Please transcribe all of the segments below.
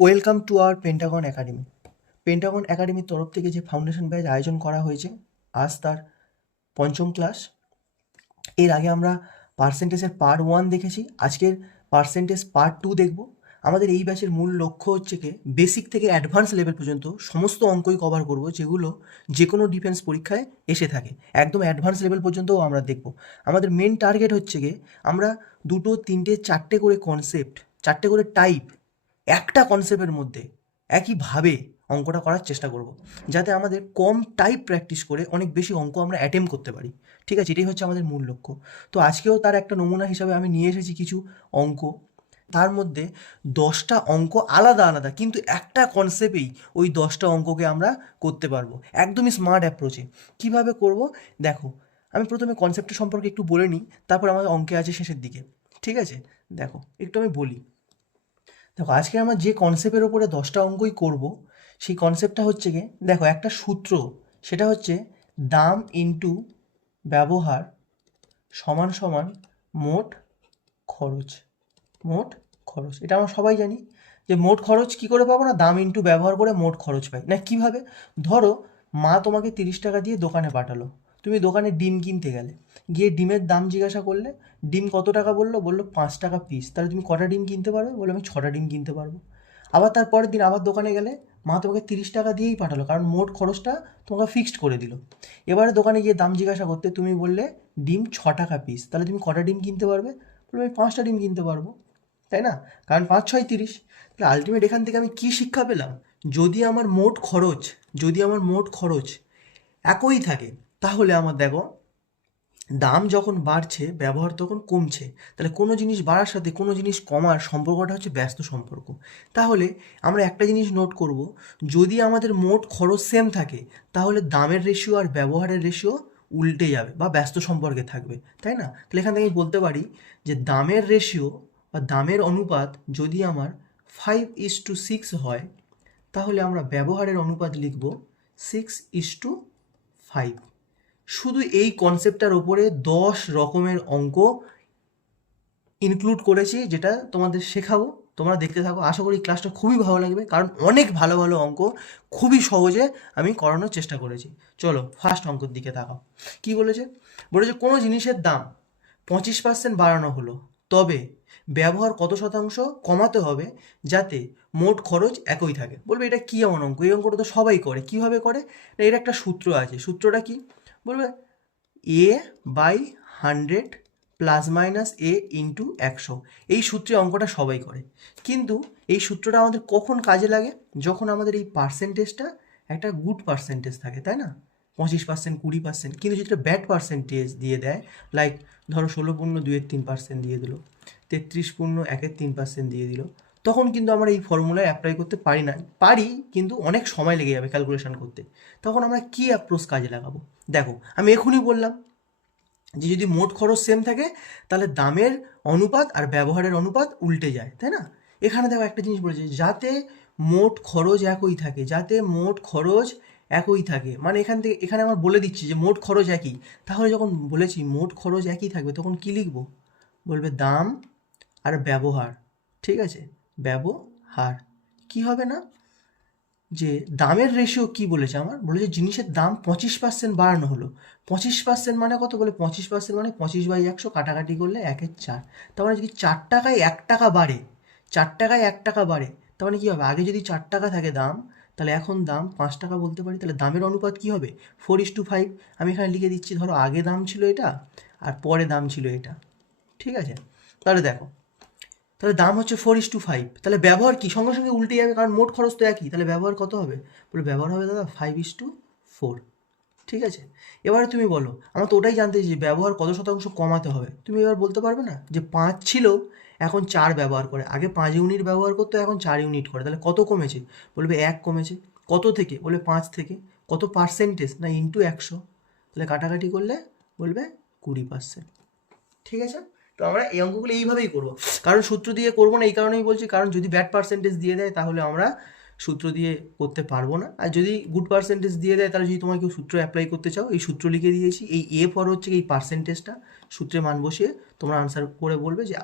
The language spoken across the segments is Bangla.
Welcome to our Pentagon academy. Pentagon একাডেমির তরফ থেকে যে ফাউন্ডেশন ব্যাচ আয়োজন করা হয়েছে, আজ তার পঞ্চম ক্লাস। এর আগে আমরা পার্সেন্টেজের পার্ট 1 দেখেছি, আজকের পার্সেন্টেজ পার্ট 2 দেখব। আমাদের এই ব্যাচের মূল লক্ষ্য হচ্ছে কি বেসিক থেকে অ্যাডভান্স লেভেল পর্যন্ত সমস্ত অঙ্কই কভার করব, যেগুলো যে কোনো ডিফেন্স পরীক্ষায় এসে থাকে। একদম অ্যাডভান্স লেভেল পর্যন্তও আমরা দেখব। আমাদের মেন টার্গেট হচ্ছে কি আমরা 2, 3, 4টে করে কনসেপ্ট, 4টে করে টাইপ একটা কনসেপ্টের মধ্যে একইভাবে অঙ্কটা করার চেষ্টা করব, যাতে আমাদের কম টাইপ প্র্যাকটিস করে অনেক বেশি অঙ্ক আমরা অ্যাটেম্প করতে পারি। ঠিক আছে, এটাই হচ্ছে আমাদের মূল লক্ষ্য। তো আজকেও তার একটা নমুনা হিসাবে আমি নিয়ে এসেছি কিছু অঙ্ক। তার মধ্যে 10টা অঙ্ক আলাদা আলাদা, কিন্তু একটা কনসেপ্টেই ওই 10টা অঙ্ককে আমরা করতে পারবো একদমই স্মার্ট অ্যাপ্রোচে। কিভাবে করব দেখো, আমি প্রথমে কনসেপ্টের সম্পর্কে একটু বলে নিই, তারপর আমাদের অঙ্কে আছে শেষের দিকে। ঠিক আছে, দেখো একটু আমি বলি। দেখো আজকে আমরা যে কনসেপ্টের ওপরে 10টা অঙ্কই করব, সেই কনসেপ্টটা হচ্ছে গিয়ে দেখো একটা সূত্র, সেটা হচ্ছে দাম ইনটু ব্যবহার সমান সমান মোট খরচ। মোট খরচ এটা আমরা সবাই জানি যে মোট খরচ কি করে পাবো না, দাম ইনটু ব্যবহার করে মোট খরচ পাই না। কিভাবে? ধরো মা তোমাকে 30 টাকা দিয়ে দোকানে পাঠালো, তুমি দোকানে ডিম কিনতে গেলে, গিয়ে ডিমের দাম জিজ্ঞাসা করলে, ডিম কত টাকা বললো, 5 টাকা পিস। তাহলে তুমি কটা ডিম কিনতে পারবে? বলে আমি 6টা ডিম কিনতে পারবো। আবার তার পরের দিন আবার দোকানে গেলে, মা তোমাকে 30 টাকা দিয়েই পাঠালো, কারণ মোট খরচটা তোমাকে ফিক্সড করে দিল। এবারে দোকানে গিয়ে দাম জিজ্ঞাসা করতে তুমি বললে ডিম 6 টাকা পিস, তাহলে তুমি কটা ডিম কিনতে পারবে? বলবে আমি 5টা ডিম কিনতে পারবো, তাই না? কারণ 5 6 30। তাহলে আলটিমেট এখান থেকে আমি কী শিক্ষা পেলাম? যদি আমার মোট খরচ, যদি আমার মোট খরচ একই থাকে, তাহলে আমার দেখো দাম যখন বাড়ছে ব্যবহার তখন কমছে। তাহলে কোনো জিনিস বাড়ার সাথে কোনো জিনিস কমার সম্পর্কটা হচ্ছে ব্যস্ত সম্পর্ক। তাহলে আমরা একটা জিনিস নোট করব, যদি আমাদের মোট খরচ সেম থাকে, তাহলে দামের রেশিও আর ব্যবহারের রেশিও উল্টে যাবে বা ব্যস্ত সম্পর্কে থাকবে, তাই না? তাহলে এখান থেকে আমি বলতে পারি যে দামের রেশিও বা দামের অনুপাত যদি আমার 5:6 হয়, তাহলে আমরা ব্যবহারের অনুপাত লিখব 6:5। শুধু এই কনসেপ্টটার ওপরে 10 রকমের অঙ্ক ইনক্লুড করেছি, যেটা তোমাদের শেখাবো। তোমরা দেখতে থাকো, আশা করি ক্লাসটা খুবই ভালো লাগবে, কারণ অনেক ভালো ভালো অঙ্ক খুবই সহজে আমি করানোর চেষ্টা করেছি। চলো ফার্স্ট অঙ্কের দিকে তাকাও। কি বলেছে? বলেছে কোনো জিনিসের দাম 25% বাড়ানো হলো, তবে ব্যবহার কত শতাংশ কমাতে হবে যাতে মোট খরচ একই থাকে। বলবে এটা কী এমন অঙ্ক? এই অঙ্কটা তো সবাই করে। কিভাবে করে না, এর একটা সূত্র আছে। সূত্রটা কি? বলবে A/100 প্লাস মাইনাস এ ইন্টু 100। এই সূত্রে অঙ্কটা সবাই করে, কিন্তু এই সূত্রটা আমাদের কখন কাজে লাগে? যখন আমাদের এই পার্সেন্টেজটা একটা গুড পার্সেন্টেজ থাকে, তাই না? 25%, 20%। কিন্তু যেটা ব্যাড পার্সেন্টেজ দিয়ে দেয়, লাইক ধরো 16.2-3% দিয়ে দিল, 33.1-3% দিয়ে দিল, তখন কিন্তু আমরা এই ফর্মুলায় অ্যাপ্লাই করতে পারি না। পারি, কিন্তু অনেক সময় লেগে যাবে ক্যালকুলেশন করতে। তখন আমরা কী অ্যাপ্রোচ কাজে লাগাবো? দেখো আমি এখনই বললাম যে যদি মোট খরচ সেম থাকে, তাহলে দামের অনুপাত আর ব্যবহারের অনুপাত উল্টে যায়, তাই না? এখানে দেখো একটা জিনিস বলেছে, যাতে মোট খরচ একই থাকে, যাতে মোট খরচ একই থাকে। মানে এখানে আমার বলে দিচ্ছি যে মোট খরচ একই। তাহলে যখন বলেছি মোট খরচ একই থাকবে, তখন কী লিখবো? বলবে দাম আর ব্যবহার। ঠিক আছে, ব্যবহার কি হবে না, যে দামের রেশিও কি বলেছে আমার? বলেছে জিনিসের দাম 25% বাড়ানো হলো। 25% মানে কত? বলে 25% মানে 25/100, কাটাকাটি করলে 1/4। তার মানে যদি 4 টাকায় 1 টাকা বাড়ে, 4 টাকায় 1 টাকা বাড়ে, তার মানে কী হবে? আগে যদি 4 টাকা থাকে দাম, তাহলে এখন দাম 5 টাকা বলতে পারি। তাহলে দামের অনুপাত কী হবে? 4:5। আমি এখানে লিখে দিচ্ছি, ধরো আগে দাম ছিল এটা আর পরে দাম ছিল এটা। ঠিক আছে, তাহলে দেখো, তাহলে দাম হচ্ছে 4:5। তাহলে ব্যবহার কি? সঙ্গে সঙ্গে উল্টে যাবে, কারণ মোট খরচ তো একই। তাহলে ব্যবহার কত হবে? বলে ব্যবহার হবে দাদা 5:4। ঠিক আছে, এবারে তুমি বলো, আমার তো ওটাই জানতে যে ব্যবহার কত শতাংশ কমাতে হবে। তুমি এবার বলতে পারবে না যে 5 ছিল, এখন 4 ব্যবহার করে। আগে 5 ইউনিট ব্যবহার করতো, এখন 4 ইউনিট করে। তাহলে কত কমেছে? বলবে 1 কমেছে। কত থেকে? বলে 5 থেকে। কত পার্সেন্টেজ? না ইন্টু 100। তাহলে কাটাকাটি করলে বলবে 20%। ঠিক আছে, তো আমরা এই অঙ্কগুলো এইভাবেই করবো, কারণ সূত্র দিয়ে করবো না। এই কারণেই বলছি, কারণ যদি ব্যাড পার্সেন্টেজ দিয়ে দেয়, তাহলে আমরা সূত্র দিয়ে করতে পারবো না। আর যদি গুড পার্সেন্টেজ দিয়ে দেয়, তাহলে যদি তোমার কেউ সূত্র অ্যাপ্লাই করতে চাও, এই সূত্র লিখে দিয়েছি। এই এ ফর হচ্ছে এই পার্সেন্টেজটা, সূত্রে মান বসিয়ে তোমরা আনসার করে বলবে যে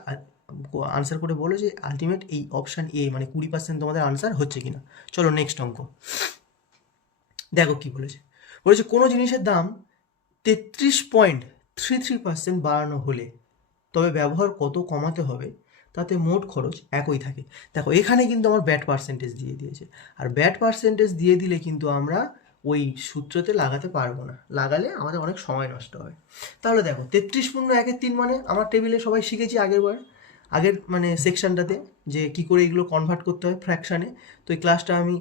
আনসার করে বলো যে আলটিমেট এই অপশান এ মানে 20% তোমাদের আনসার হচ্ছে কিনা। চলো নেক্সট অঙ্ক দেখো কি বলেছে। বলেছে কোনো জিনিসের দাম 33.33% বাড়ানো হলে তবে ব্যবহার কত কমাতে হবে তাতে মোট খরচ একই থাকে। দেখো এখানে কিন্তু আমার ব্যাট পার্সেন্টেজ দিয়ে দিয়েছে, আর ব্যাট পার্সেন্টেজ দিয়ে দিলে কিন্তু আমরা ওই সূত্রতে লাগাতে পারবো না, লাগালে আমাদের অনেক সময় নষ্ট হয়। তাহলে দেখো 33.1/3 মানে আমার টেবিলে সবাই শিখেছি আগের মানে সেকশনটাতে যে কি করে এগুলো কনভার্ট করতে হয় ফ্র্যাকশানে। তো এই ক্লাসটা আমি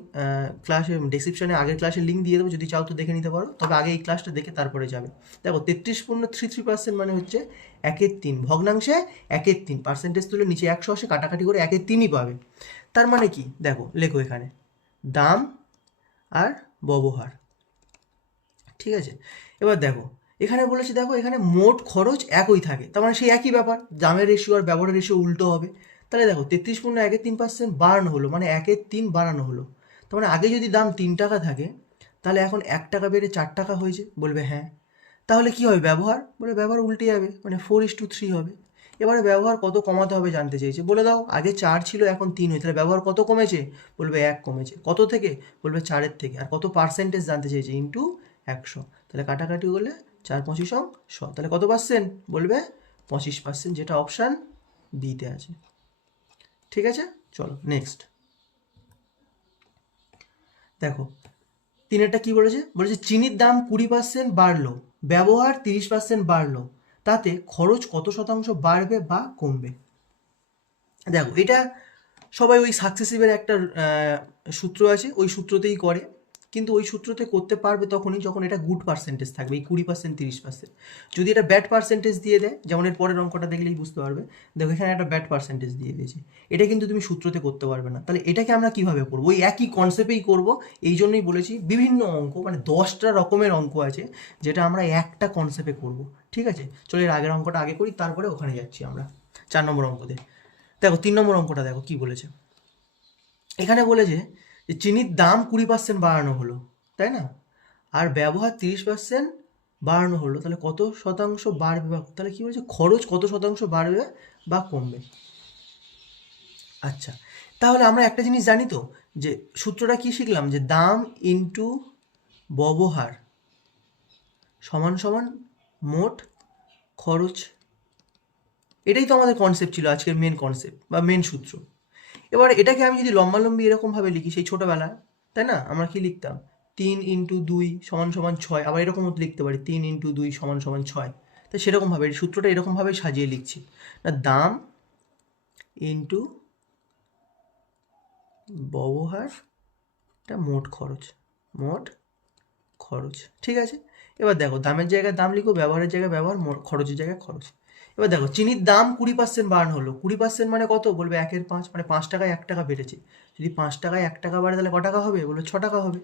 ক্লাসে ডেসক্রিপশানে আগের ক্লাসের লিঙ্ক দিয়ে দেবো, যদি চাও তো দেখে নিতে পারো, তবে আগে এই ক্লাসটা দেখে তারপরে যাবে। দেখো 33.33% মানে হচ্ছে 1/3 ভগ্নাংশে 1/3 পার্সেন্টেজ তুলে নিচে 100 আসে, কাটাকাটি করে 1/3ই পাবে। তার মানে কি দেখো লেখো এখানে দাম আর ব্যবহার, ঠিক আছে। এবার দেখো এখানে বলেছে, দেখো এখানে মোট খরচ একই থাকে, তার মানে সেই একই ব্যাপার, দামের রেশিও আর ব্যবহারের রেশিও উল্টো হবে। তাহলে দেখো 33.1/3% বাড়ানো হলো মানে 1/3 বাড়ানো হলো, তার মানে আগে যদি দাম 3 টাকা থাকে তাহলে এখন 1 টাকা বেড়ে 4 টাকা হয়েছে, বলবে হ্যাঁ। তাহলে কি হবে ব্যবহার, বলে ব্যবহার উল্টে যাবে মানে 4:3 হবে। এবারে ব্যবহার কত কমাতে হবে জানতে চেয়েছে, বলে দাও আগে 4 ছিল এখন 3 হয়েছে, তাহলে ব্যবহার কত কমেছে, বলবে 1 কমেছে। কত থেকে, বলবে 4-এর থেকে। আর কত পার্সেন্টেজ জানতে চেয়েছে, ইন্টু 100। তাহলে কাটাকাটি করলে 4×5=100, তাহলে কত পার্সেন্ট, বলবে 25%, যেটা অপশান বিতে আছে। ঠিক আছে, চলো নেক্সট দেখো 3-এরটা কি বলেছে, বলেছে চিনির দাম 20% বাড়লো, ব্যবহার 30% বাড়লো, তাতে খরচ কত শতাংশ বাড়বে বা কমবে। দেখো এটা সবাই ওই সাকসেসিভের একটা সূত্র আছে, ওই সূত্রতেই করে, কিন্তু ওই সূত্রতে করতে পারবে তখনই যখন এটা গুড পার্সেন্টেজ থাকবে, এই 20% 30%। যদি এটা ব্যাড পার্সেন্টেজ দিয়ে দেয়, যেমন এর পরের অঙ্কটা দেখলেই বুঝতে পারবে, দেখো এখানে একটা ব্যাড পার্সেন্টেজ দিয়ে দিয়েছে, এটা কিন্তু তুমি সূত্রতে করতে পারবে না। তাহলে এটাকে আমরা কিভাবে করবো, ওই একই কনসেপ্টেই করবো। এই জন্যই বলেছি বিভিন্ন অঙ্ক মানে 10টা রকমের অঙ্ক আছে যেটা আমরা একটা কনসেপ্টে করব। ঠিক আছে, চলো এর আগের অঙ্কটা আগে করি, তারপরে ওখানে যাচ্ছি আমরা 4 নম্বর অঙ্কতে। দেখো 3 নম্বর অঙ্কটা দেখো কি বলেছে। এখানে বলেছে যে চিনির দাম 20% বাড়ানো হলো, তাই না, আর ব্যবহার 30% বাড়ানো হলো, তাহলে কত শতাংশ বাড়বে বা, তাহলে কি বলছে খরচ কত শতাংশ বাড়বে বা কমবে। আচ্ছা, তাহলে আমরা একটা জিনিস জানি তো, যে সূত্রটা কি শিখলাম, যে দাম ইন্টু ব্যবহার সমান সমান মোট খরচ। এটাই তো আমাদের কনসেপ্ট ছিল, আজকের মেন কনসেপ্ট বা মেন সূত্র। এবার এটাকে আমি যদি লম্বালম্বি এরকমভাবে লিখি সেই ছোটোবেলায়, তাই না, আমরা কি লিখতাম 3×2 = 6, আবার এরকম লিখতে পারি 3×2 = 6। তাই সেরকমভাবে এই সূত্রটা এরকমভাবে সাজিয়ে লিখছি, না দাম ইন্টু ব্যবহারটা মোট খরচ, ঠিক আছে। এবার দেখো দামের জায়গায় দাম লিখো, ব্যবহারের জায়গায় ব্যবহার, খরচের জায়গায় খরচ। এবার দেখো চিনির দাম 20% বাড়ানো হলো, 20% মানে কত, বলবে 1/5, মানে 5 টাকায় 1 টাকা বেড়েছে। যদি 5 টাকায় 1 টাকা বাড়ে তাহলে ক টাকা হবে, বলবে 6 টাকা হবে।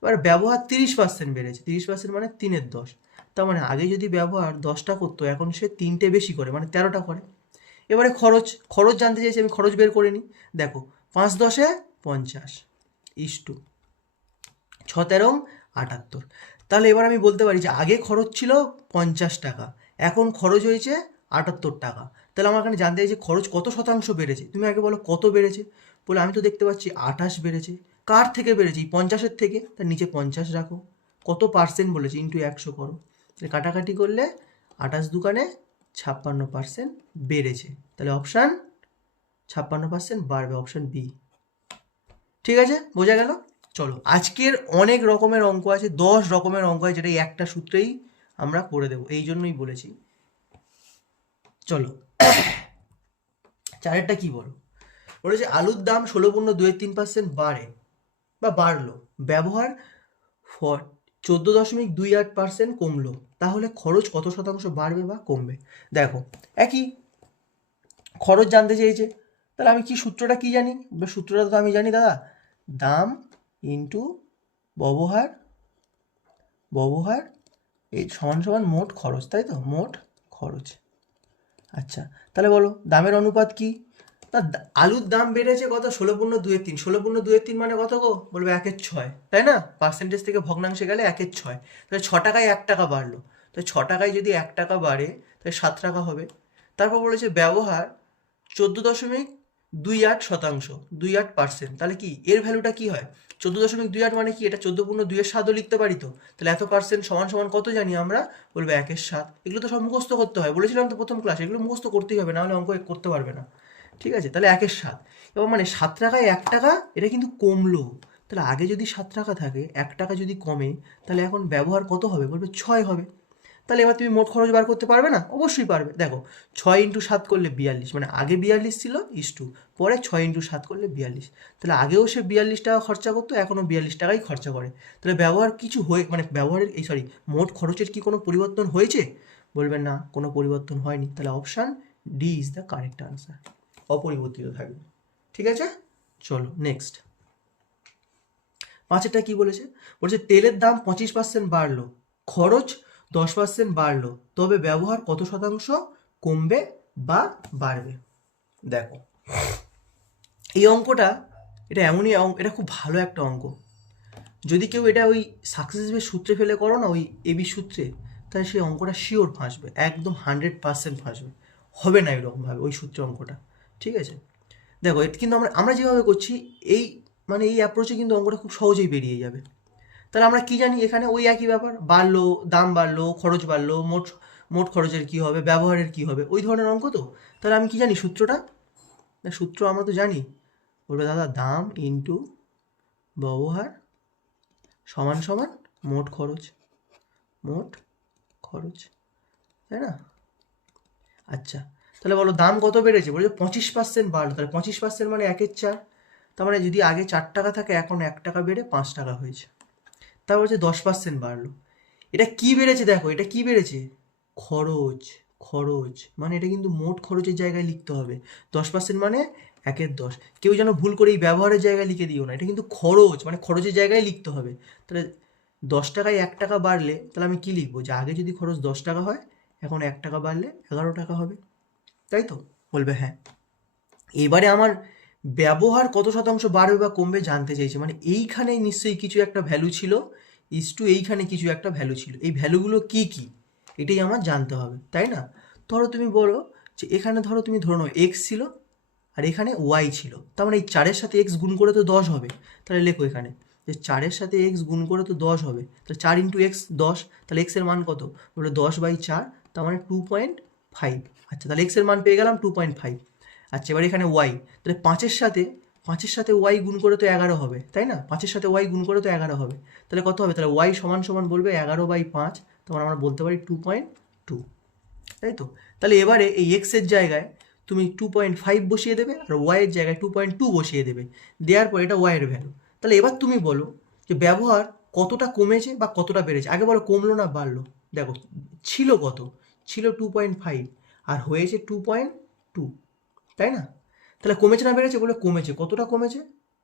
এবার ব্যবহার 30% বেড়েছে, 30% মানে 3/10, তার মানে আগে যদি ব্যবহার 10টা করতো এখন সে 3টে বেশি করে মানে 13টা করে। এবারে খরচ জানতে চাইছি, আমি খরচ বের করে নিই। দেখো 5×10 = 50 ইস্টু 6×13 = 78। তাহলে এবার আমি বলতে পারি যে আগে খরচ ছিল 50 টাকা, এখন খরচ হয়েছে 78 টাকা। তাহলে আমার এখানে জানতে চাইছে খরচ কত শতাংশ বেড়েছে। তুমি আগে বলো কত বেড়েছে, বলে আমি তো দেখতে পাচ্ছি 28 বেড়েছে। কার থেকে বেড়েছে, 50-এর থেকে, তার নিচে 50 রাখো। কত পার্সেন্ট বলেছে, ইন্টু 100 করো। তাহলে কাটাকাটি করলে 28 দুগুণে 56% বেড়েছে, তাহলে অপশান 56% বাড়বে, অপশান বি। ঠিক আছে, বোঝা গেল। চলো আজকের অনেক রকমের অঙ্ক আছে, 10 রকমের অঙ্ক আছে, যেটা এই একটা সূত্রেই আমরা করে দেবো, এই জন্যই বলেছি। চলো 4-এরটা কি বলেছে আলুর দাম 16.23% বাড়ে বা বাড়লো, ব্যবহার 14.28% কমলো, তাহলে খরচ কত শতাংশ বাড়বে বা কমবে। দেখো একই খরচ জানতে চেয়েছে, তাহলে আমি কি সূত্রটা কি জানি, সূত্রটা তো আমি জানি দাদা, দাম ইন্টু ব্যবহার এই সমান সমান মোট খরচ, তাই তো, মোট খরচ। আচ্ছা তাহলে বলো দামের অনুপাত কি, তা আলুর দাম বেড়েছে কত, 16.23, 16.23 মানে কত গো, বলবে 1/6, তাই না, পার্সেন্টেজ থেকে ভগ্নাংশে গেলে 1/6, তাহলে 6 টাকায় 1 টাকা বাড়লো, তাহলে 6 টাকায় যদি 1 টাকা বাড়ে তাহলে 7 টাকা হবে। তারপর বলেছে ব্যবহার 14.28%, 28%। তাহলে কি এর ভ্যালুটা কি হয়? 14.28 মানে কি? এটা 14 × 2 = 7ও লিখতে পারি তো। তাহলে এত পার্সেন্ট সমান সমান কত জানি আমরা? বলবে 1/7। এগুলো তো সব মুখস্থ করতে হয়, বলেছিলাম তো প্রথম ক্লাস, এগুলো মুখস্থ করতেই হবে, নাহলে অঙ্ক করতে পারবে না। ঠিক আছে, তাহলে 1/7। এবার মানে 7 টাকায় 1 টাকা এটা কিন্তু কমলো। তাহলে আগে যদি 7 টাকা থাকে, 1 টাকা যদি কমে, তাহলে এখন ব্যবহার কত হবে? বলবে 6 হবে। তাহলে এবার তুমি মোট খরচ বার করতে পারবে না? অবশ্যই পারবে। দেখো 6 × 7 করলে 42, মানে আগে 42 ছিল ইস্টু, পরে 6 × 7 করলে 42। তাহলে আগেও সে 42 টাকা খরচা করতো, এখনও 42 টাকাই খরচা করে। তাহলে ব্যবহার কিছু হয়ে মানে ব্যবহারের মোট খরচের কি কোনো পরিবর্তন হয়েছে? বলবে না, কোনো পরিবর্তন হয়নি। তাহলে option D is the correct answer, অপরিবর্তিত থাকবে। ঠিক আছে, চলো নেক্সট। 5এরটা কি বলেছে? বলছে তেলের দাম 25% বাড়লো, খরচ 10% বাড়লো, তবে ব্যবহার কত শতাংশ কমবে বা বাড়বে? দেখো এই অঙ্কটা, এটা এমনই এটা খুব ভালো একটা অঙ্ক। যদি কেউ এটা ওই সাকসেসিভের সূত্রে ফেলে করো না, ওই এবি সূত্রে, তাহলে সেই অঙ্কটা শিওর ফাঁসবে, একদম 100% ফাঁসবে। হবে না এরকমভাবে ওই সূত্রে অঙ্কটা। ঠিক আছে, দেখো এটা কিন্তু আমরা যেভাবে করছি, এই এই অ্যাপ্রোচে কিন্তু অঙ্কটা খুব সহজেই বেরিয়ে যাবে। তাহলে আমরা কি জানি? এখানে ওই একই ব্যাপার, বাড়লো, দাম বাড়লো, খরচ বাড়লো, মোট মোট খরচের কি হবে, ব্যবহারের কি হবে, ওই ধরনের অঙ্ক তো। তাহলে আমি কি জানি সূত্রটা? সূত্র আমরা তো জানি, বলবে দাদা দাম ইন্টু ব্যবহার সমান সমান মোট খরচ, মোট খরচ, তাই না? আচ্ছা, তাহলে বলো দাম কত বেড়েছে? বলছে 25% বাড়লো। তাহলে 25% মানে 1/4। তার মানে যদি আগে 4 টাকা থাকে, এখন 1 টাকা বেড়ে 5 টাকা হয়েছে। তারপর হচ্ছে 10% বাড়লো। এটা কি বেড়েছে? দেখো এটা কি বেড়েছে? খরচ। খরচ মানে এটা কিন্তু মোট খরচের জায়গায় লিখতে হবে। 10% মানে 1/10। কেউ যেন ভুল করে এই ব্যবহারের জায়গায় লিখে দিও না, এটা কিন্তু খরচ, মানে খরচের জায়গায় লিখতে হবে। তাহলে 10 টাকায় 1 টাকা বাড়লে তাহলে আমি কি লিখবো? যে আগে যদি খরচ 10 টাকা হয়, এখন 1 টাকা বাড়লে 11 টাকা হবে, তাই তো? বলবে হ্যাঁ। এবারে আমার ব্যবহার কত শতাংশ বাড়বে বা কমবে জানতে চাইছে, মানে এইখানে নিশ্চয়ই কিছু একটা ভ্যালু ছিল, ইস টু এইখানে কিছু একটা ভ্যালু ছিল, এই ভ্যালুগুলো কি কি এটাই আমার জানতে হবে, তাই না? ধরো তুমি বলো যে এখানে ধরো তুমি ধরে নাও এক্স ছিল আর এখানে ওয়াই ছিল, তার মানে এই 4-এর সাথে এক্স গুণ করে তো 10 হবে। তাহলে লেখো এখানে যে 4-এর সাথে এক্স গুণ করে তো 10 হবে, তাহলে 4 × x 10। তাহলে এক্সের মান কত? বলে 10/4, তার মানে 2.5। আচ্ছা, তাহলে এক্সের মান পেয়ে গেলাম 2.5। আচ্ছা, এবার এখানে ওয়াই, তাহলে 5-এর সাথে ওয়াই গুণ করে তো 11 হবে, তাই না? 5-এর সাথে ওয়াই গুণ করে তো 11 হবে। তাহলে কত হবে? তাহলে ওয়াই সমান সমান বলবে 11/5, তখন আমরা বলতে পারি 2.2, তাই তো? তাহলে এবারে এই এক্সের জায়গায় তুমি 2.5 বসিয়ে দেবে, আর ওয়াইয়ের জায়গায় 2.2 বসিয়ে দেবে, দেওয়ার পর এটা ওয়াইয়ের ভ্যালু। তাহলে এবার তুমি বলো যে ব্যবহার কতটা কমেছে বা কতটা বেড়েছে। আগে বলো কমলো না বাড়লো? দেখো ছিল কত? ছিল 2.5 আর হয়েছে 2.2, তাই না? তাহলে কমেছে না বেড়েছে? বলে কমেছে। কতটা কমেছে?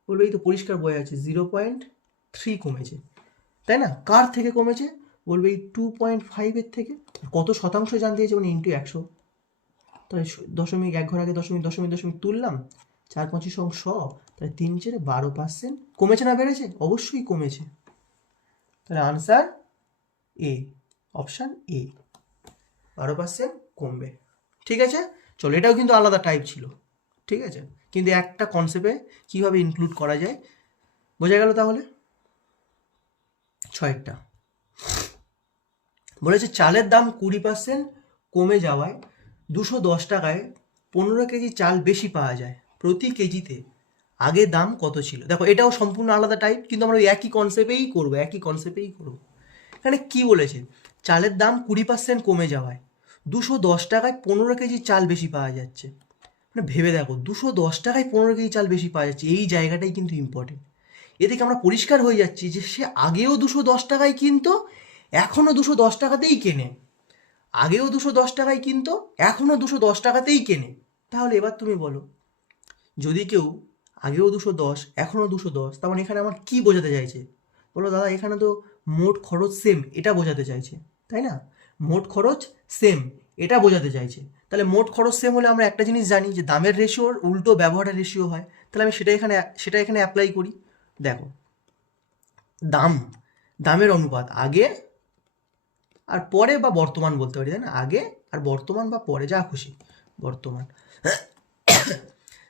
বলবে এই তো পরিষ্কার বোঝা যাচ্ছে 0.3 কমেছে, তাই না? কার থেকে কমেছে? বলবে এই 2.5-এর থেকে। কত শতাংশ জানতে চাইছে, মানে ইন্টু 100। তাহলে দশমিক, এক ঘর আগে দশমিক দশমিক দশমিক তুললাম, 4-5 100, তাহলে 3-4 12%। কমেছে না বেড়েছে? অবশ্যই কমেছে। তাহলে আনসার এ, অপশান এ, 12% কমবে। ঠিক আছে, চলো এটাও কিন্তু আলাদা টাইপ ছিল, ঠিক আছে, কিন্তু একটা কনসেপ্টে কীভাবে ইনক্লুড করা যায় বোঝা গেল। তাহলে 6টা বলেছে চালের দাম 20% কমে যাওয়ায় 210 টাকায় 15 কেজি চাল বেশি পাওয়া যায়, প্রতি কেজিতে আগে দাম কত ছিল? দেখো এটাও সম্পূর্ণ আলাদা টাইপ, কিন্তু আমরা ওই একই কনসেপ্টেই করবো। এখানে কি বলেছে? চালের দাম 20% কমে যাওয়ায় 210 টাকায় 15 কেজি চাল বেশি পাওয়া যাচ্ছে। মানে ভেবে দেখো, 210 টাকায় 15 কেজি চাল বেশি পাওয়া যাচ্ছে, এই জায়গাটাই কিন্তু ইম্পর্টেন্ট। এ থেকে আমরা পরিষ্কার হয়ে যাচ্ছি যে সে আগেও 210 টাকায় কিনতো, এখনও 210 টাকাতেই কেনে। আগেও 210 টাকায় কিনতো, এখনও 210 টাকাতেই কেনে। তাহলে এবার তুমি বলো, যদি কেউ আগেও 210 এখনও 210, তার মানে এখানে আমার কি বোঝাতে চাইছে? বলো দাদা এখানে তো মোট খরচ সেম, এটা বোঝাতে চাইছে, তাই না? মোট খরচ সেম, এটা বোঝাতে চাইছে। তাহলে মোট খরচ সেম হলে আমরা একটা জিনিস জানি যে দামের রেশিওর উল্টো ব্যবহারের রেশিও হয়। তাহলে আমি সেটা এখানে অ্যাপ্লাই করি। দেখো দামের অনুপাত আগে আর পরে বা বর্তমান বলতে পারি, তাই না? আগে আর বর্তমান বা পরে, যা খুশি, বর্তমান।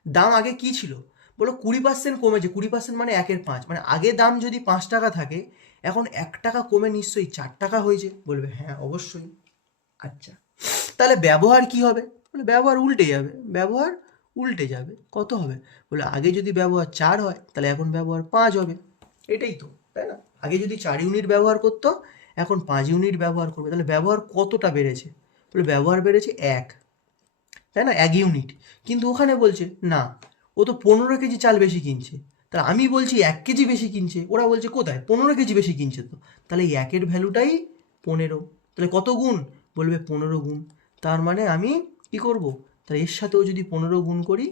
দাম আগে কি ছিল? বলো 20% কমেছে। 20% মানে 1/5, মানে আগে দাম যদি 5 টাকা থাকে, এখন 1 টাকা কমে নিশ্চয়ই 4 টাকা হয়েছে। বলবে হ্যাঁ অবশ্যই। আচ্ছা, তাহলে ব্যবহার কি হবে? বলে ব্যবহার উল্টে যাবে। ব্যবহার উল্টে যাবে। কত হবে? বলে আগে যদি ব্যবহার 4 হয়, তাহলে এখন ব্যবহার 5 হবে। এটাই তো, তাই না? আগে যদি 4 ইউনিট ব্যবহার করতো, এখন 5 ইউনিট ব্যবহার করবে। তাহলে ব্যবহার কতটা বেড়েছে? বলে ব্যবহার বেড়েছে 1, তাই না? 1 ইউনিট। কিন্তু ওখানে বলছে না, ও তো 15 কেজি চাল বেশি কিনছে। তাহলে আমি বলছি 1 কেজি বেশি কিনছে, ওরা বলছে কোথায়? 15 কেজি বেশি কিনছে তো। তাহলে এই 1-এর ভ্যালুটাই 15। তাহলে কত গুণ? বলবে 15 গুণ। তার মানে আমি কি করব? তাহলে এর সাথেও যদি 15 গুণ করি,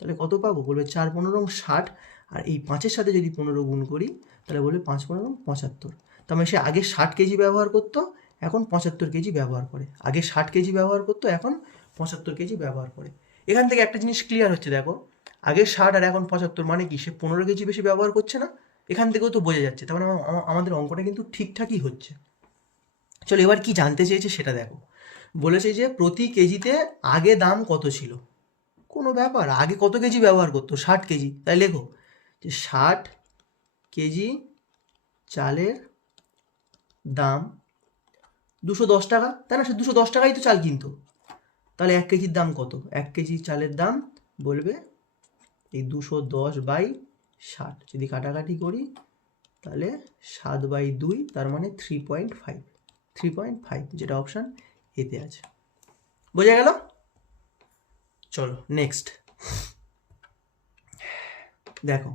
তাহলে কত পাবো? বলবে 4×15 60। আর এই 5-এর সাথে যদি 15 গুণ করি, তাহলে বলবে 5×15 75। তার মানে সে আগে 60 কেজি ব্যবহার করতো, এখন 75 কেজি ব্যবহার করে। আগে 60 কেজি ব্যবহার করতো, এখন 75 কেজি ব্যবহার করে। এখান থেকে একটা জিনিস ক্লিয়ার হচ্ছে, দেখো আগে 60 আর এখন 75, মানে কি সে 15 কেজি বেশি ব্যবহার করছে না? এখান থেকেও তো বোঝা যাচ্ছে। তার মানে আমাদের অঙ্কটা কিন্তু ঠিকঠাকই হচ্ছে। চলো এবার কি জানতে চেয়েছে সেটা দেখো। বলেছে যে প্রতি কেজিতে আগে দাম কত ছিল। কোনো ব্যাপার, আগে কত কেজি ব্যবহার করতো? 60 কেজি। তাই লেখো যে 60 কেজি চালের দাম 210 টাকা, তাই না? সে 210 টাকাই তো চাল কিনতো। তাহলে 1 কেজির দাম কত? 1 কেজি চালের দাম বলবে এই 210/60। যদি কাটাকাটি করি, তাহলে 7/2, তার মানে 3.5। 3.5, যেটা অপশান এতে আছে। বোঝা গেল? চলো নেক্সট দেখো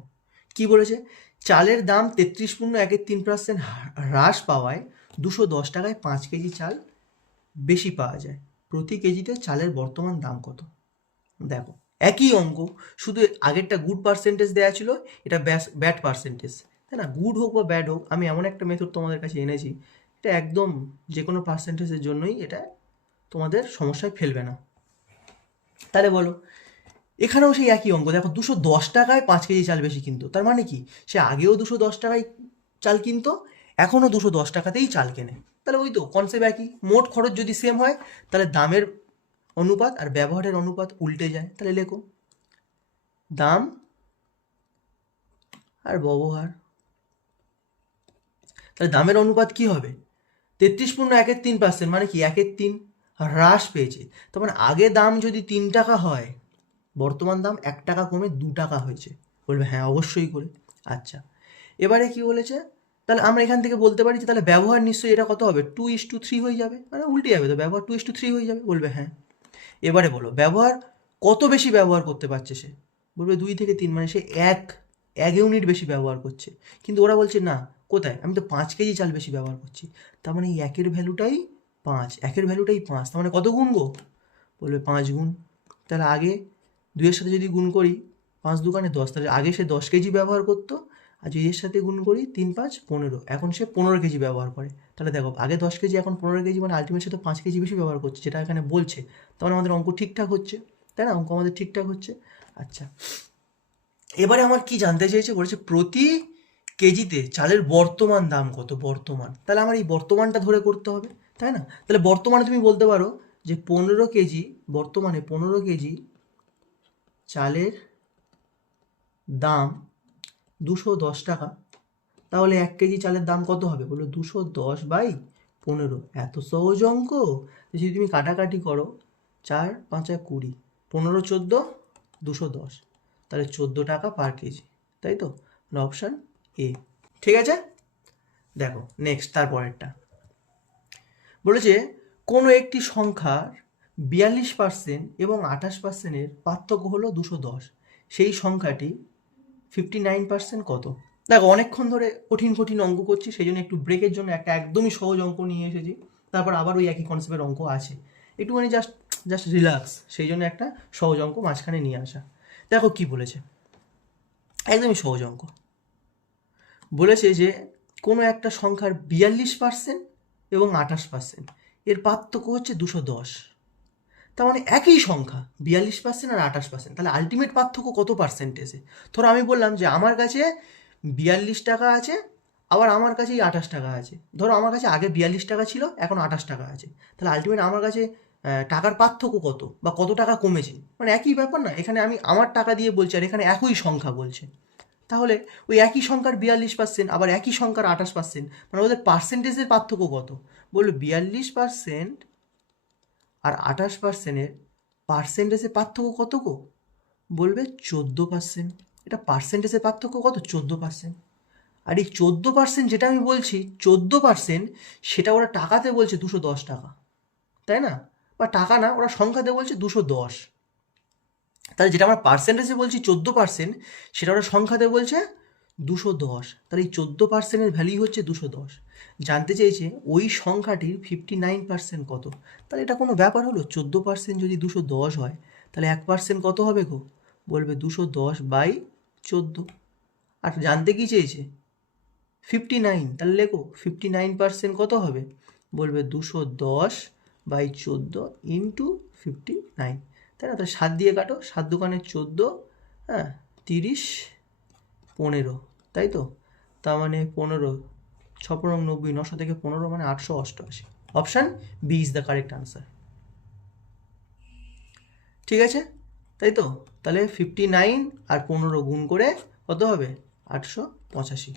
কি বলেছে। চালের দাম 33.13% হ্রাস পাওয়ায় 210 টাকায় 5 কেজি চাল বেশি পাওয়া যায়। প্রতি কেজিতে চালের বর্তমান দাম কত? দেখো একই অঙ্ক, শুধু আগেরটা গুড পার্সেন্টেজ দেওয়া ছিল, এটা ব্যাড পার্সেন্টেজ, তাই না? গুড হোক বা ব্যাড হোক, আমি এমন একটা মেথড তোমাদের কাছে এনেছি, এটা একদম যে কোনো পার্সেন্টেজের জন্যই এটা তোমাদের সমস্যায় ফেলবে না। তাহলে বলো, এখানেও সেই একই অঙ্ক। দেখো 210 টাকায় 5 কেজি চাল বেশি কিনতো, তার মানে কি সে আগেও 210 টাকায় চাল কিনতো, এখনও 210 টাকাতেই চাল কেনে। তাহলে ওই তো কনসেপ্ট একই। মোট খরচ যদি সেম হয়, তাহলে দামের অনুপাত আর ব্যবহারের অনুপাত উল্টে যায়। তাহলে লেখো দাম আর ব্যবহার। তাহলে দামের অনুপাত কি হবে? 33.13%, মানে কি 1/3 হ্রাস পেয়েছে। তার মানে আগে দাম যদি 3 টাকা হয়, বর্তমান দাম 1 টাকা কমে 2 টাকা হয়েছে। বলবে হ্যাঁ অবশ্যই করে। আচ্ছা, এবারে কি বলেছে? তাহলে আমরা এখান থেকে বলতে পারি যে তাহলে ব্যবহার নিশ্চয়ই এটা কত হবে? 2:3 হয়ে যাবে, মানে উল্টে যাবে তো, ব্যবহার 2:3 হয়ে যাবে। বলবে হ্যাঁ। এবারে বলো ব্যবহার কত বেশি ব্যবহার করতে পারছে সে? বলবে 2 থেকে 3, মানে সে 1 ইউনিট বেশি ব্যবহার করছে। কিন্তু ওরা বলছে না, কোথায়? আমি তো 5 কেজি চাল বেশি ব্যবহার করছি। তার মানে এই 1-এর ভ্যালুটাই 5, 1-এর ভ্যালুটাই 5। তার মানে কত গুণ গো? বলবে 5 গুণ। তাহলে আগে 2-এর সাথে যদি গুণ করি, 5 দুগুণে 10, তাহলে আগে সে 10 কেজি ব্যবহার করতো, আর যদি এর সাথে গুণ করি 3×5 15, এখন সে 15 কেজি ব্যবহার করে। তাহলে দেখো আগে 10 কেজি, এখন 15 কেজি, মানে আলটিমেট সে তো 5 কেজি বেশি ব্যবহার করছে, যেটা এখানে বলছে। তাহলে আমাদের অঙ্ক ঠিকঠাক হচ্ছে, তাই না? অঙ্ক আমাদের ঠিকঠাক হচ্ছে। আচ্ছা, এবারে আমার কি জানতে চেয়েছে? বলেছে প্রতি কেজিতে চালের বর্তমান দাম কত। বর্তমান, তাহলে আমার এই বর্তমানটা ধরে করতে হবে, তাই না? তাহলে বর্তমানে তুমি বলতে পারো যে 15 কেজি, বর্তমানে 15 কেজি চালের দাম 210 টাকা। তাহলে 1 কেজি চালের দাম কত হবে? বলো 210/15। এত সহজ অঙ্ক। যদি তুমি কাটাকাটি করো, 4×5 = 20, 15×14 210, তাহলে 14 টাকা পার কেজি, তাই তো? Option A. ঠিক আছে, দেখো নেক্সট তারপরেরটা বলেছে কোনো একটি সংখ্যার 42% এবং 28%-এর পার্থক্য হলো 210। সেই সংখ্যাটি 59% কত? দেখো অনেকক্ষণ ধরে কঠিন কঠিন অঙ্ক করছি, সেই জন্য একটু ব্রেকের জন্য একটা একদমই সহজ অঙ্ক নিয়ে এসেছি। তারপর আবার ওই একই কনসেপ্টের অঙ্ক আছে, একটুখানি জাস্ট রিল্যাক্স, সেই জন্য একটা সহজ অঙ্ক মাঝখানে নিয়ে আসা। দেখো কি বলেছে, একদমই সহজ অঙ্ক। বলেছে যে কোনো একটা সংখ্যার 42% এবং 28% এর পার্থক্য হচ্ছে 210। তার মানে একই সংখ্যা 42% আর 28%, তাহলে আলটিমেট পার্থক্য কত পার্সেন্টেজে? ধরো আমি বললাম যে আমার কাছে 42 টাকা আছে, আবার আমার কাছে 28 টাকা আছে। ধরো আমার কাছে আগে 42 টাকা ছিল, এখন 28 টাকা আছে। তাহলে আলটিমেট আমার কাছে টাকার পার্থক্য কত বা কত টাকা কমেছে, মানে একই ব্যাপার না, এখানে আমি আমার টাকা দিয়ে বলছি আর এখানে একই সংখ্যা বলছে, তাহলে ওই একই সংখ্যার 42%, আবার একই সংখ্যার 28%, মানে ওদের পার্সেন্টেজের পার্থক্য কত, বললো 42% আর 28%-এর পার্সেন্টেজের পার্থক্য কত গো, বলবে 14%। এটা পার্সেন্টেজের পার্থক্য কত, 14%। আর এই 14% যেটা আমি বলছি 14%, সেটা ওরা টাকাতে বলছে 210 টাকা, তাই না, বা টাকা না, ওরা সংখ্যাতে বলছে 210। তাহলে যেটা আমরা পার্সেন্টেজে বলছি 14%, সেটা ওরা সংখ্যাতে বলছে 210। তাহলে এই 14%-এর ভ্যালু হচ্ছে 210। জানতে চেয়েছে ওই সংখ্যাটির 59% কত। তাহলে এটা কোনো ব্যাপার হলো, 14% যদি 210 হয় তাহলে 1% কত হবে গো, বলবে 210/14। আর জানতে কি চেয়েছে 59, তাহলে লেখো 59% কত হবে, বলবে 210/14 ইন্টু 59, তাই না, তাহলে 7 দিয়ে কাটো, 7 দোকানে 14, হ্যাঁ 30, 15, তাই তো, তার মানে 15, 6×9 90, 900 থেকে 15 মানে 888। Option B is the correct answer. ঠিক আছে, তাই তো, তাহলে 59 আর 15 গুণ করে কত হবে, 885।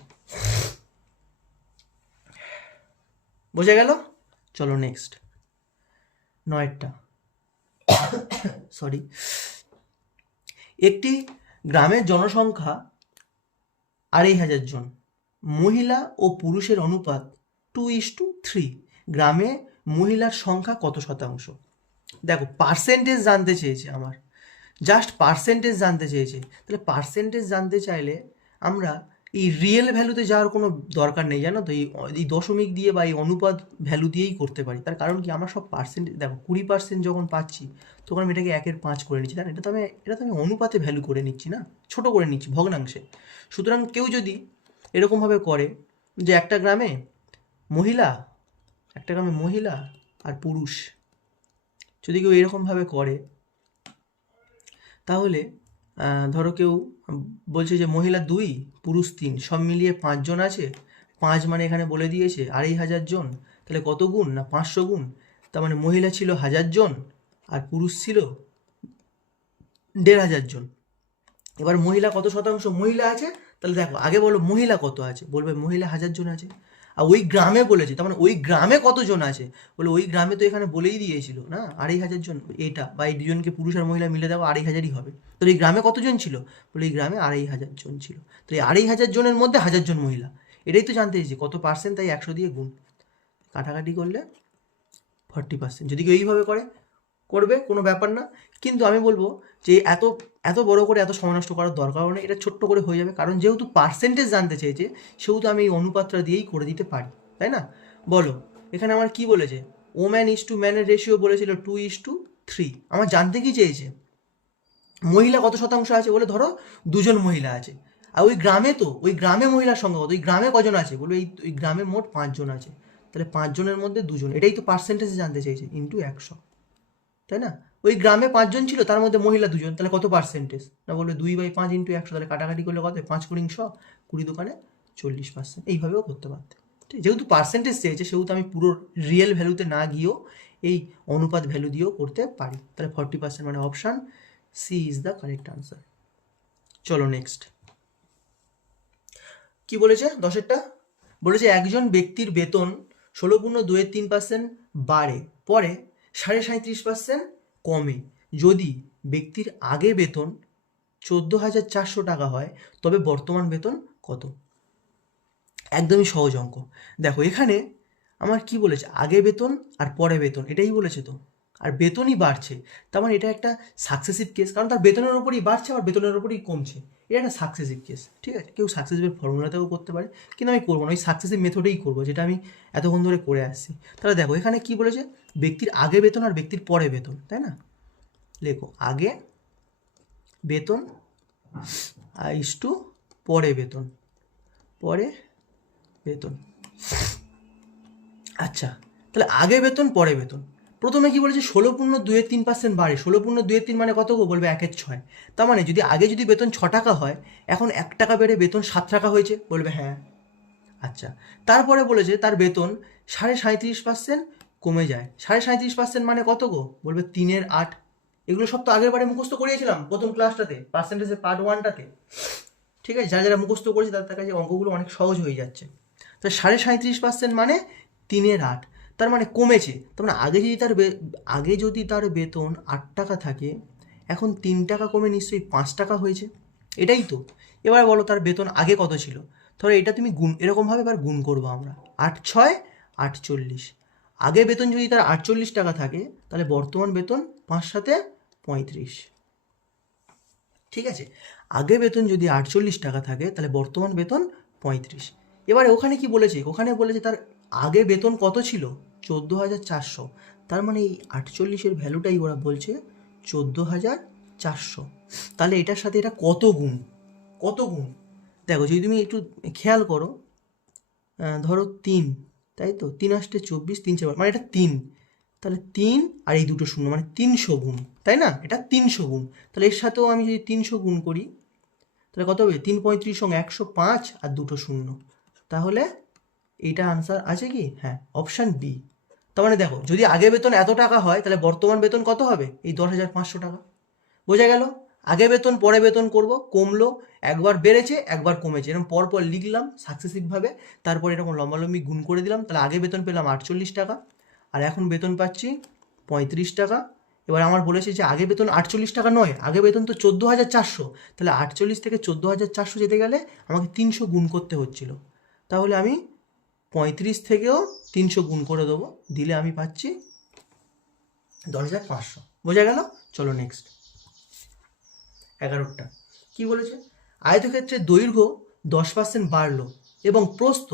বোঝা গেল? চলো নেক্সট, 9টা, সরি। একটি গ্রামের জনসংখ্যা 2500 জন, মহিলা ও পুরুষের অনুপাত 2:3, গ্রামে মহিলার সংখ্যা কত শতাংশ। দেখো পার্সেন্টেজ জানতে চেয়েছে আমার, জাস্ট পার্সেন্টেজ জানতে চেয়েছে, তাহলে পার্সেন্টেজ জানতে চাইলে আমরা এই রিয়েল ভ্যালুতে যাওয়ার কোনো দরকার নেই, জানো তো, এই দশমিক দিয়ে বা এই অনুপাত ভ্যালু দিয়েই করতে পারি। তার কারণ কি, আমরা সব পার্সেন্টেজ, দেখো 20% যখন পাচ্ছি তখন আমি এটাকে 1/5 করে নিচ্ছি, তাই না, এটা তো আমি অনুপাতে ভ্যালু করে নিচ্ছি না, ছোট করে নিচ্ছি ভগ্নাংশে। সুতরাং কেউ যদি এরকমভাবে করে যে একটা গ্রামে মহিলা আর পুরুষ, যদি কেউ এরকমভাবে করে, তাহলে ধরো কেউ বলছে যে মহিলা 2, পুরুষ 3, সব মিলিয়ে 5 জন আছে, 5 মানে এখানে বলে দিয়েছে 2500 জন, তাহলে কত গুণ না 500 গুণ, তার মানে মহিলা ছিল 1000 জন আর পুরুষ ছিল 1500 জন। এবার মহিলা কত শতাংশ মহিলা আছে, তাহলে দেখো আগে বলো মহিলা কত আছে, বলবে মহিলা 1000 জন আছে, আর ওই গ্রামে বলেছে, তার মানে ওই গ্রামে কতজন আছে, বলে ওই গ্রামে তো এখানে বলেই দিয়েছিল না 2500 জন, এটা বা এই দুজনকে পুরুষ আর মহিলা মিলে দেবো 2500-ই হবে। তো এই গ্রামে কতজন ছিল, বলে এই গ্রামে 2500 জন ছিল, তো এই 2500 জনের মধ্যে 1000 জন মহিলা, এটাই তো জানতে চেয়েছি কত পার্সেন্ট, তাই 100 দিয়ে গুণ, কাটাকাটি করলে 40%। যদি কেউ এইভাবে করবে কোনো ব্যাপার না, কিন্তু আমি বলবো যে এত এত বড় করে এত সময় নষ্ট করার দরকারও নেই, এটা ছোট্ট করে হয়ে যাবে, কারণ যেহেতু পার্সেন্টেজ জানতে চেয়েছে সেহেতু আমি এই অনুপাতটা দিয়েই করে দিতে পারি, তাই না। বলো এখানে আমার কি বলেছে, ওম্যান ইস টু ম্যানের রেশিও বলেছিল 2:3, আমার জানতে কি চেয়েছে মহিলা কত শতাংশ আছে, বলে ধরো 2 জন মহিলা আছে, আর ওই গ্রামে মহিলার সংখ্যা কত, ওই গ্রামে কজন আছে, বলবে ওই গ্রামে মোট 5 জন আছে, তাহলে 5 জনের মধ্যে 2 জন, এটাই তো পার্সেন্টেজ জানতে চেয়েছে, ইন্টু 100, তাই না। ওই গ্রামে 5 জন ছিল, তার মধ্যে মহিলা 2 জন, তাহলে কত পার্সেন্টেজ না, বলবে 2/5 ইন্টু 100, তাহলে কাটাকাটি করলে কত, 5×100, 20 দোকানে 40%, এইভাবেও করতে পারতে। ঠিক, যেহেতু পার্সেন্টেজ চেয়েছে সেহেতু আমি পুরো রিয়েল ভ্যালুতে না গিয়েও এই অনুপাত ভ্যালু দিয়েও করতে পারি, তাহলে 40%, মানে option C is the correct answer. চলো নেক্সট, কি বলেছে 10-এরটা, বলেছে একজন ব্যক্তির বেতন 16.23% বাড়ে, পরে 37.5% কমে, যদি ব্যক্তির আগে বেতন 14,400 টাকা হয় তবে বর্তমান বেতন কত। একদমই সহজ অঙ্ক। দেখো এখানে আমার কি বলেছে, আগে বেতন আর পরে বেতন, এটাই বলেছে তো, আর বেতনই বাড়ছে, তার মানে এটা একটা সাকসেসিভ কেস, কারণ তার বেতনের ওপরই বাড়ছে আর বেতনের ওপরই কমছে, এটা একটা সাকসেসিভ কেস। ঠিক আছে, কেউ সাকসেসিভের ফর্মুলাতেও করতে পারে, কিন্তু আমি করবো না, ওই সাকসেসিভ মেথডেই করবো যেটা আমি এতক্ষণ ধরে করে আসছি। তাহলে দেখো এখানে কি বলেছে, ব্যক্তির আগে বেতন আর ব্যক্তির পরে বেতন, তাই না, লেখো আগে বেতন ইস টু পরে বেতন, আচ্ছা, তাহলে আগে বেতন পরে বেতন, প্রথমে কি বলেছে 16.23% বাড়ে, 16.23 মানে কত গো, বলবে 1/6, তার মানে যদি বেতন 6 টাকা হয়, এখন 1 টাকা বেড়ে বেতন 7 টাকা হয়েছে, বলবে হ্যাঁ। আচ্ছা, তারপরে বলেছে তার বেতন 37.5% কমে যায়। 37.5% মানে কত গো? বলবে 3/8। এগুলো সব তো আগের বারে মুখস্থ করিয়েছিলাম প্রথম ক্লাসটাতে, পার্সেন্টেজের পার্ট 1টাতে। ঠিক আছে, যারা যারা মুখস্থ করেছে তাদের কাছে অঙ্কগুলো অনেক সহজ হয়ে যাচ্ছে। তো 37.5% মানে 3/8, তার মানে কমেছে। তার মানে আগে যদি তার বেতন 8 টাকা থাকে, এখন 3 টাকা কমে নিশ্চয়ই 5 টাকা হয়েছে, এটাই তো। এবার বলো তার বেতন আগে কত ছিল? ধরো এটা তুমি গুণ, এরকমভাবে এবার গুণ করবো আমরা, 8×6 = 48। আগে বেতন যদি তার 48 টাকা থাকে, তাহলে বর্তমান বেতন 5×7 = 35। ঠিক আছে, আগে বেতন যদি 48 টাকা থাকে, তাহলে বর্তমান বেতন 35। এবারে ওখানে কি বলেছে? ওখানে বলেছে তার আগে বেতন কত ছিল? 14,400। তার মানে এই 48-এর ভ্যালুটাই ওরা বলছে 14,400। তাহলে এটার সাথে এটা কত গুণ? কত গুণ দেখো, যদি তুমি একটু খেয়াল করো, ধরো 3, তাই তো, 3×8 = 24, 3×4 মানে এটা 3, তাহলে 3 আর এই দুটো শূন্য মানে 300 গুণ, তাই না? এটা 300 গুণ। তাহলে এর সাথেও আমি যদি 300 গুণ করি, তাহলে কত হবে? 3×35 = 105 আর দুটো শূন্য। তাহলে এইটা আনসার আছে কি? হ্যাঁ, অপশান বি। তার মানে দেখো, যদি আগে বেতন এত টাকা হয়, তাহলে বর্তমান বেতন কত হবে? এই 10,500 টাকা। বোঝা গেল? আগে বেতন পরে বেতন করব, কমলো, একবার বেড়েছে একবার কমেছে, এরকম পরপর লিখলাম সাকসেসিভভাবে, তারপর এরকম লম্বালম্বি গুণ করে দিলাম। তাহলে আগে বেতন পেলাম 48 টাকা, আর এখন বেতন পাচ্ছি 35 টাকা। এবার আমার বলেছে যে আগে বেতন 48 টাকা নয়, আগে বেতন তো 14,400। তাহলে 48 থেকে 14,400 যেতে গেলে আমাকে 300 গুণ করতে হচ্ছিল। তাহলে আমি 35 থেকেও 300 গুণ করে দেবো, দিলে আমি পাচ্ছি 10,500। বোঝা গেল? চলো নেক্সট। 11টা কি বলেছে? আয়তক্ষেত্রের দৈর্ঘ্য 10% বাড়লো এবং প্রস্থ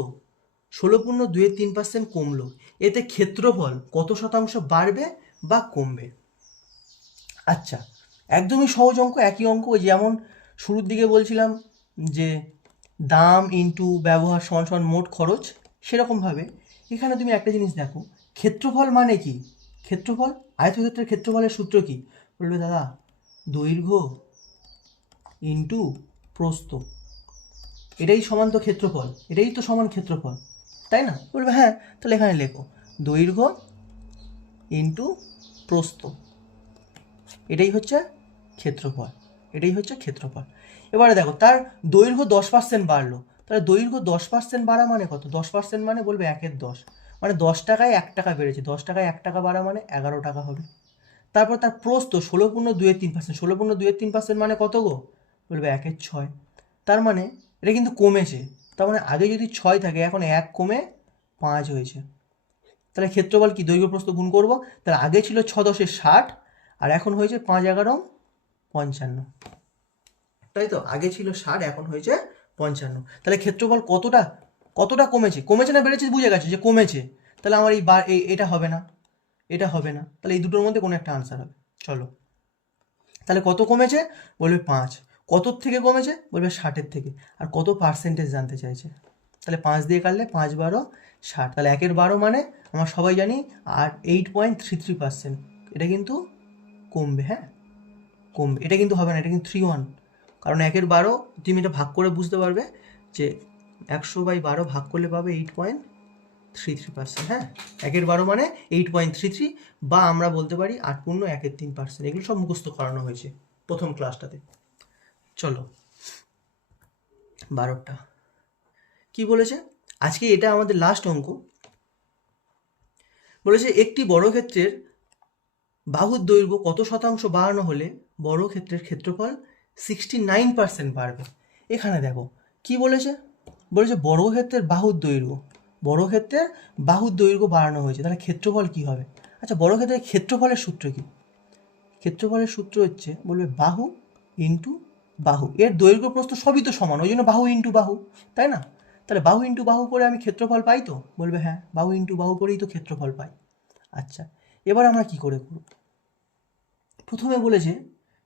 16.23% কমলো, এতে ক্ষেত্রফল কত শতাংশ বাড়বে বা কমবে? আচ্ছা, একদমই সহজ অঙ্ক, একই অঙ্ক যেমন শুরুর দিকে বলছিলাম যে দাম ইনটু ব্যবহার সমান সমান মোট খরচ, সেরকমভাবে এখানে তুমি একটা জিনিস দেখো, ক্ষেত্রফল মানে কি? ক্ষেত্রফল, আয়তক্ষেত্রের ক্ষেত্রফলের সূত্র কি? বলবে দাদা দৈর্ঘ্য ইনটু প্রস্থ, এটাই সমান তো ক্ষেত্রফল, এটাই তো সমান ক্ষেত্রফল, তাই না? বলবে হ্যাঁ, তাহলে এখানে লেখো দৈর্ঘ্য ইনটু প্রস্থ, এটাই হচ্ছে ক্ষেত্রফল, এটাই হচ্ছে ক্ষেত্রফল। এবারে দেখো তার দৈর্ঘ্য 10% বাড়লো, তাহলে দৈর্ঘ্য 10% বাড়া মানে কত? 10% মানে বলবে 1/10, মানে 10 টাকায় 1 টাকা বেড়েছে, 10 টাকায় 1 টাকা বাড়া মানে 11 টাকা হবে। তারপর তার প্রস্থ 16.23%, 16.23% মানে কত গো? বলবে 1/6। তার মানে এটা কিন্তু কমেছে, তার মানে আগে যদি 6 থাকে, এখন 1 কমে 5 হয়েছে। তাহলে ক্ষেত্রফল কি? দৈর্ঘ্য প্রস্থ গুণ করব, তাহলে আগে ছিল 6×10 = 60, আর এখন হয়েছে 5×11 = 55, তাই তো? আগে ছিল 60, এখন হয়েছে 55। তাহলে ক্ষেত্রফল কতটা কতটা কমেছে? কমেছে না বেড়েছে? বুঝে গেছে যে কমেছে। তাহলে আমার এটা হবে না, এটা হবে না, তাহলে এই দুটোর মধ্যে কোনো একটা আনসার হবে। চলো, তাহলে কত কমেছে? বলবে 5। কতর থেকে কমেছে? বলবে 60-এর থেকে। আর কত পার্সেন্টেজ জানতে চাইছে। তাহলে 5 দিয়ে কাটলে 5×12 = 60, তাহলে 1/12 মানে আমরা সবাই জানি আর 8.33%। এটা কিন্তু কমবে, হ্যাঁ কমবে, এটা কিন্তু হবে না, এটা কিন্তু 3:1, কারণ 1/12 তুমি এটা ভাগ করে বুঝতে পারবে যে 100/12 ভাগ করলে পাবে 8.33%। হ্যাঁ, 1/12 মানে 8.33, বা আমরা বলতে পারি 8.13%। এগুলো সব মুখস্থ করানো হয়েছে প্রথম ক্লাসটাতে। চলো 12টা কি বলেছে? আজকে এটা আমাদের লাস্ট অঙ্ক। বলেছে একটি বর্গক্ষেত্রের বাহুর দৈর্ঘ্য কত শতাংশ বাড়ানো হলে বর্গক্ষেত্রের ক্ষেত্রফল 69% বাড়বে। এখানে দেখো কি বলেছে? বলেছে বর্গক্ষেত্রের বাহুর দৈর্ঘ্য, বর্গক্ষেত্রের বাহুর দৈর্ঘ্য বাড়ানো হয়েছে, তাহলে ক্ষেত্রফল কি হবে? আচ্ছা, বর্গক্ষেত্রের ক্ষেত্রফলের সূত্র কি? ক্ষেত্রফলের সূত্র হচ্ছে, বলবে বাহু ইন্টু বাহু, এর দৈর্ঘ্য প্রস্থ সবই তো সমান, ওই জন্য বাহু ইন্টু বাহু, তাই না? তাহলে বাহু ইন্টু বাহু করে আমি ক্ষেত্রফল পাই তো? বলবে হ্যাঁ, বাহু ইন্টু বাহু করেই তো ক্ষেত্রফল পাই। আচ্ছা, এবার আমরা কি করে করব? প্রথমে বলেছে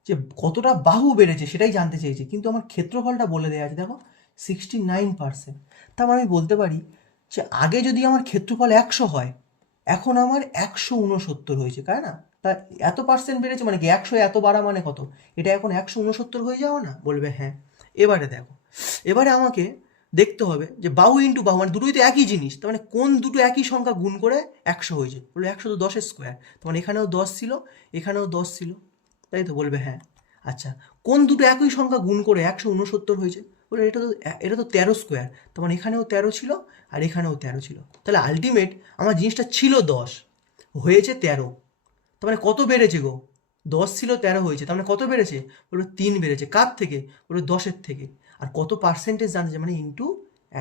যে কতটা বাহু বেড়েছে সেটাই জানতে চেয়েছে, কিন্তু আমার ক্ষেত্রফলটা বলে দেওয়া আছে, দেখো 69%। তার মানে আমি বলতে পারি যে আগে যদি আমার ক্ষেত্রফল 100 হয়, এখন আমার 169 হয়েছে, তাই না? তা এত পার্সেন্ট বেড়েছে মানে কি? 100 এত বাড়া মানে কত? এটা এখন 169 হয়ে যাওয়া না? বলবে হ্যাঁ। এবারে দেখো, এবারে আমাকে দেখতে হবে যে বাহু ইন্টু বাহু মানে দুটোই তো একই জিনিস, তার মানে কোন দুটো একই সংখ্যা গুণ করে 100 হয়েছে? বলবে 100 তো 10 স্কোয়ার, তার মানে এখানেও 10 ছিল এখানেও 10 ছিল, তাই তো? বলবে হ্যাঁ। আচ্ছা, কোন দুটো একই সংখ্যা গুণ করে 169 হয়েছে? বলে এটা তো 13 স্কোয়ার, তার মানে এখানেও 13 ছিল আর এখানেও 13 ছিল, তাহলে আলটিমেট আমার জিনিসটা ছিল 10, হয়েছে 13, তার মানে কত বেড়েছে গো? 10 ছিল 13 হয়েছে, তার মানে কত বেড়েছে? বললো 3 বেড়েছে। কার থেকে? বললো 10-এর থেকে। আর কত পার্সেন্টেজ জানছে মানে ইন্টু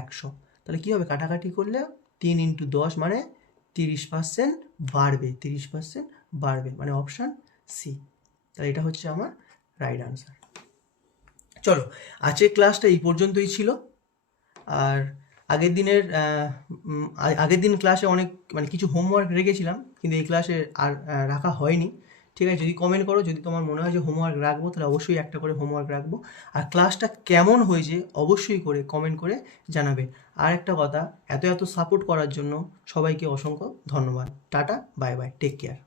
100, তাহলে কী হবে? কাটাকাটি করলে 3 ইন্টু 10 মানে 30% বাড়বে, 30% বাড়বে, মানে অপশান সি। তাহলে এটা হচ্ছে আমার রাইট আনসার। চলো, আজকের ক্লাসটা এই পর্যন্তই ছিল। আর আগের দিন ক্লাসে অনেক মানে কিছু হোমওয়ার্ক রেখেছিলাম, কিন্তু এই ক্লাসে আর রাখা হয়নি। ঠিক আছে, যদি কমেন্ট করো, যদি তোমার মনে হয় যে হোমওয়ার্ক রাখবো, তাহলে অবশ্যই একটা করে হোমওয়ার্ক রাখবো। আর ক্লাসটা কেমন হয়েছে অবশ্যই করে কমেন্ট করে জানাবে। আর একটা কথা, এত সাপোর্ট করার জন্য সবাইকে অসংখ্য ধন্যবাদ। Tata, bye bye, take care.